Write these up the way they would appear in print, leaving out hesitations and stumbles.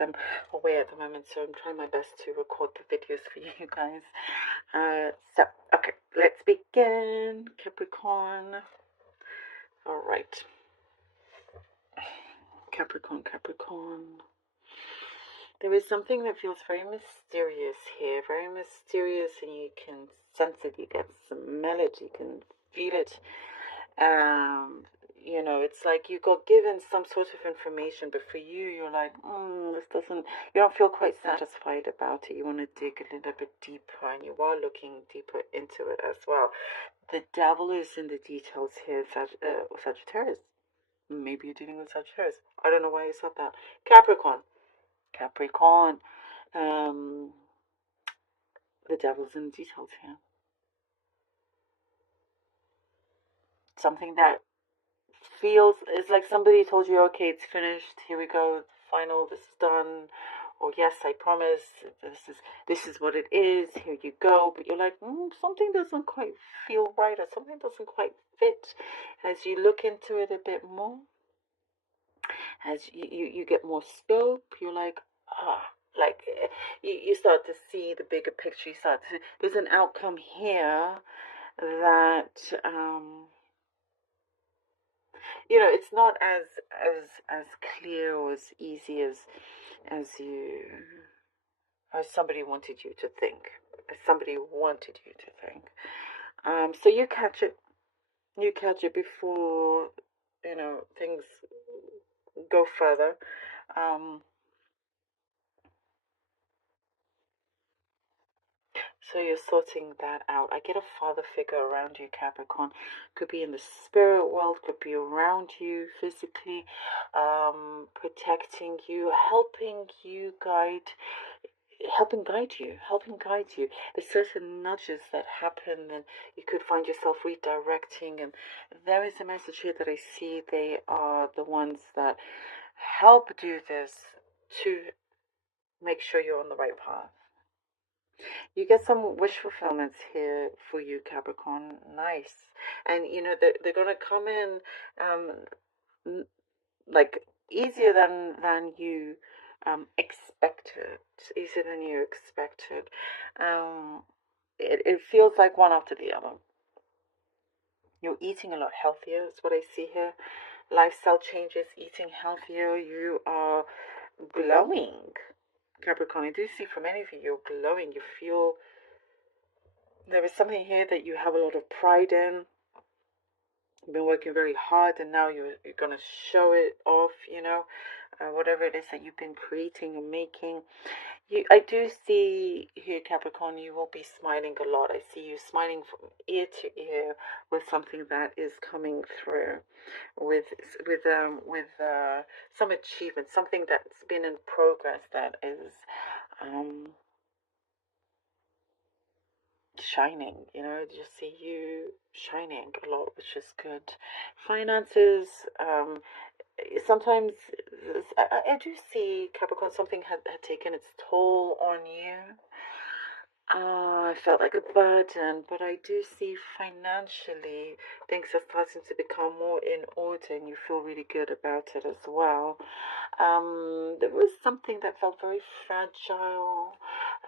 I'm away at the moment, so I'm trying my best to record the videos for you guys. Okay, let's begin. Capricorn. All right. Capricorn. There is something that feels very mysterious here, very mysterious, and you can sense it, you can smell it, you can feel it. You know, it's like you got given some sort of information, but for you, you're like, this doesn't, you don't feel quite satisfied about it. You want to dig a little bit deeper, and you are looking deeper into it as well. The devil is in the details here, Sagittarius. Maybe you're dealing with Sagittarius. I don't know why I said that. Capricorn. The devil's in the details here. Something that feels, it's like somebody told you, okay, it's finished, here we go, final, this is done, or yes, I promise, this is what it is, here you go, but you're like, something doesn't quite feel right, or something doesn't quite fit. As you look into it a bit more, as you get more scope, you're like, you start to see the bigger picture. There's an outcome here that you know, it's not as clear or as easy as somebody wanted you to think, so you catch it before, you know, things go further. So you're sorting that out. I get a father figure around you, Capricorn. Could be in the spirit world, could be around you physically, protecting you, helping guide you. There's certain nudges that happen, and you could find yourself redirecting. And there is a message here that I see. They are the ones that help do this to make sure you're on the right path. You get some wish fulfillments here for you, Capricorn. Nice. And, you know, they're going to come in like easier than you expected. Easier than you expected. It feels like one after the other. You're eating a lot healthier, is what I see here. Lifestyle changes, eating healthier. You are glowing. Capricorn, I do see for many of you, you're glowing. You feel there is something here that you have a lot of pride in. You've been working very hard, and now you're going to show it off, you know, whatever it is that you've been creating and making. I do see here, Capricorn, you will be smiling a lot. I see you smiling from ear to ear with something that is coming through, with some achievement, something that's been in progress that is shining. You know, I just see you shining a lot, which is good. Finances, sometimes I do see, Capricorn, something had taken its toll on you. I felt like a burden, but I do see financially things are starting to become more in order, and you feel really good about it as well. There was something that felt very fragile,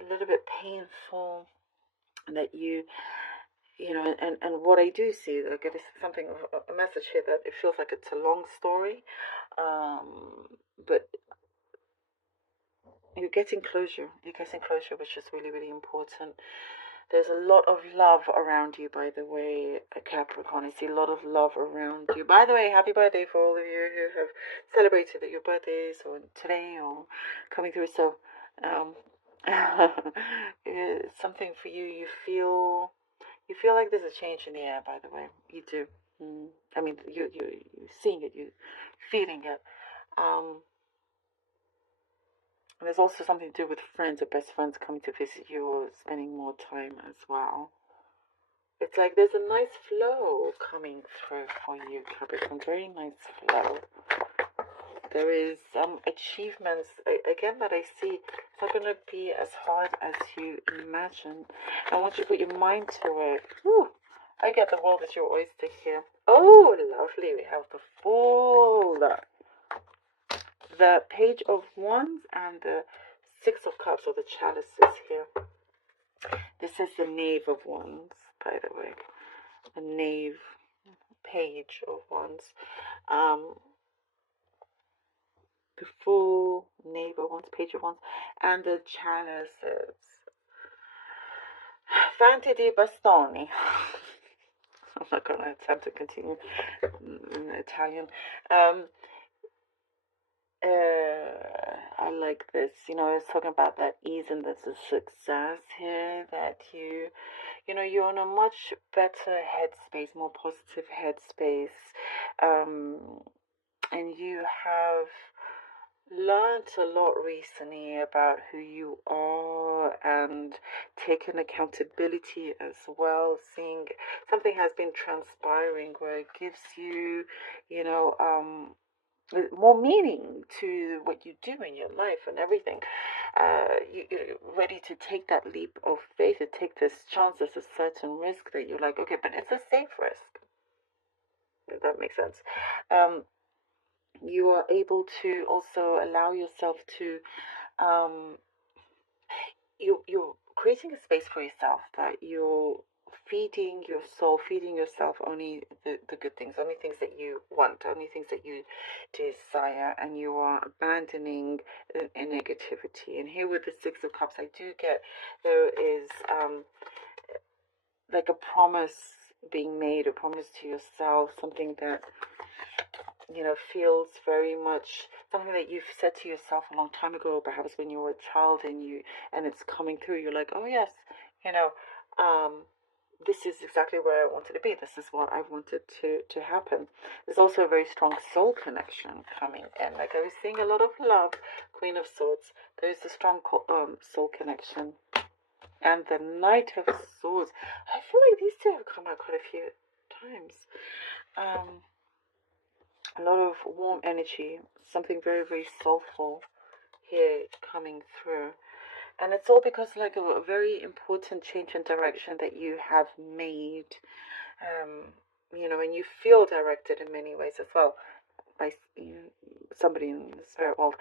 a little bit painful, that you know, and what I do see, I get something, a message here that it feels like it's a long story, but you're getting closure, which is really, really important. There's a lot of love around you, by the way, Capricorn. I see a lot of love around you. By the way, happy birthday for all of you who have celebrated your birthdays, or today, or coming through. So, something for you. You feel like there's a change in the air. By the way, you do. I mean, you're seeing it. You're feeling it. And there's also something to do with friends or best friends coming to visit you, or spending more time as well. It's like there's a nice flow coming through for you, Capricorn. Very nice flow. There is some achievements, again, that I see. It's not going to be as hard as you imagine. I want you to put your mind to it. Whew. I get the world is your oyster here. Oh, lovely. We have the Fool. the Page of Wands and the Six of Cups, or the chalices here. This is the Knave of Wands, by the way. A knave, Page of Wands. The full Knave of Wands, Page of Wands, and the chalices. Fanti di bastoni. I'm not going to attempt to continue in Italian. I like this. You know, I was talking about that ease and the success here, that you're in a much better headspace, more positive headspace, and you have learned a lot recently about who you are and taken accountability as well. Seeing something has been transpiring where it gives you, more meaning to what you do in your life and everything. You're ready to take that leap of faith, to take this chance. There's a certain risk that you're like, okay, but it's a safe risk. If that makes sense. You are able to also allow yourself to, you're creating a space for yourself that you're feeding your soul, feeding yourself only the good things, only things that you want, only things that you desire, and you are abandoning a negativity. And here with the Six of Cups, I do get there is like a promise being made, a promise to yourself, something that feels very much something that you've said to yourself a long time ago, perhaps when you were a child, and it's coming through. You're like, oh yes, this is exactly where I wanted to be. This is what I wanted to happen. There's also a very strong soul connection coming in. Like I was seeing a lot of love, Queen of Swords. There's a strong soul connection. And the Knight of Swords. I feel like these two have come out quite a few times. A lot of warm energy, something very, very soulful here coming through. And it's all because like a very important change in direction that you have made, and you feel directed in many ways as well by somebody in the spirit world.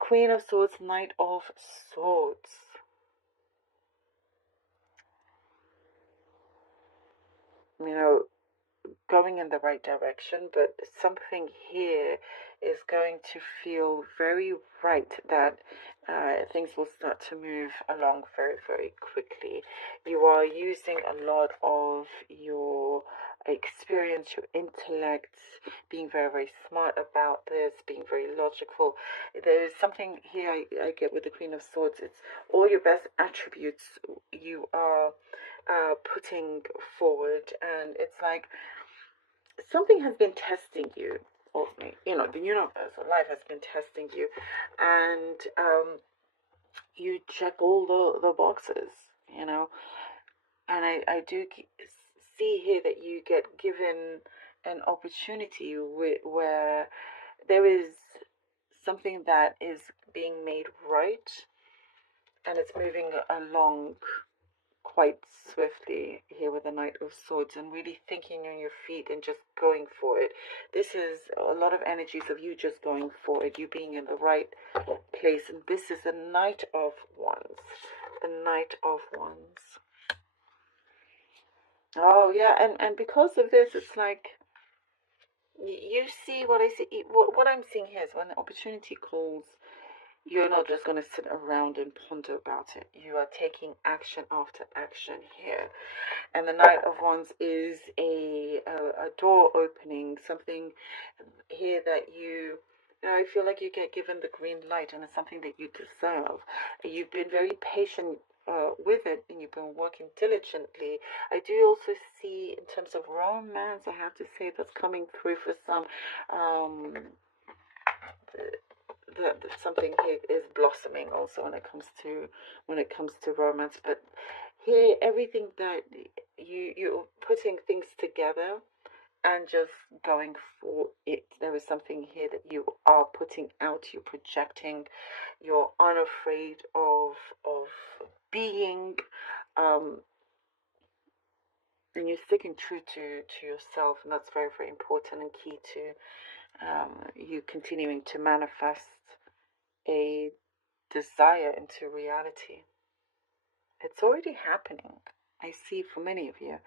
Queen of Swords, Knight of Swords. Going in the right direction, but something here is going to feel very right, that things will start to move along very, very quickly. You are using a lot of your experience, your intellect, being very, very smart about this, being very logical. There's something here I get with the Queen of Swords. It's all your best attributes you are putting forward, and it's like something has been testing you, or the universe or life has been testing you, and you check all the boxes, and I do see here that you get given an opportunity where there is something that is being made right, and it's moving along quite swiftly here with the Knight of Swords, and really thinking on your feet and just going for it. This is a lot of energies of you just going for it, you being in the right place. And this is the Knight of Wands. The Knight of Wands. Oh yeah, and because of this, it's like you see what I see. What I'm seeing here is when the opportunity calls, you're not just going to sit around and ponder about it. You are taking action after action here. And the Knight of Wands is a door opening, something here that I feel like you get given the green light, and it's something that you deserve. You've been very patient with it, and you've been working diligently. I do also see, in terms of romance, I have to say, that's coming through for some. Something here is blossoming also when it comes to romance. But here, everything that you're putting things together and just going for it. There is something here that you are putting out, you're projecting, you're unafraid of being, and you're sticking true to yourself, and that's very, very important and key to you continuing to manifest a desire into reality. It's already happening. I see for many of you.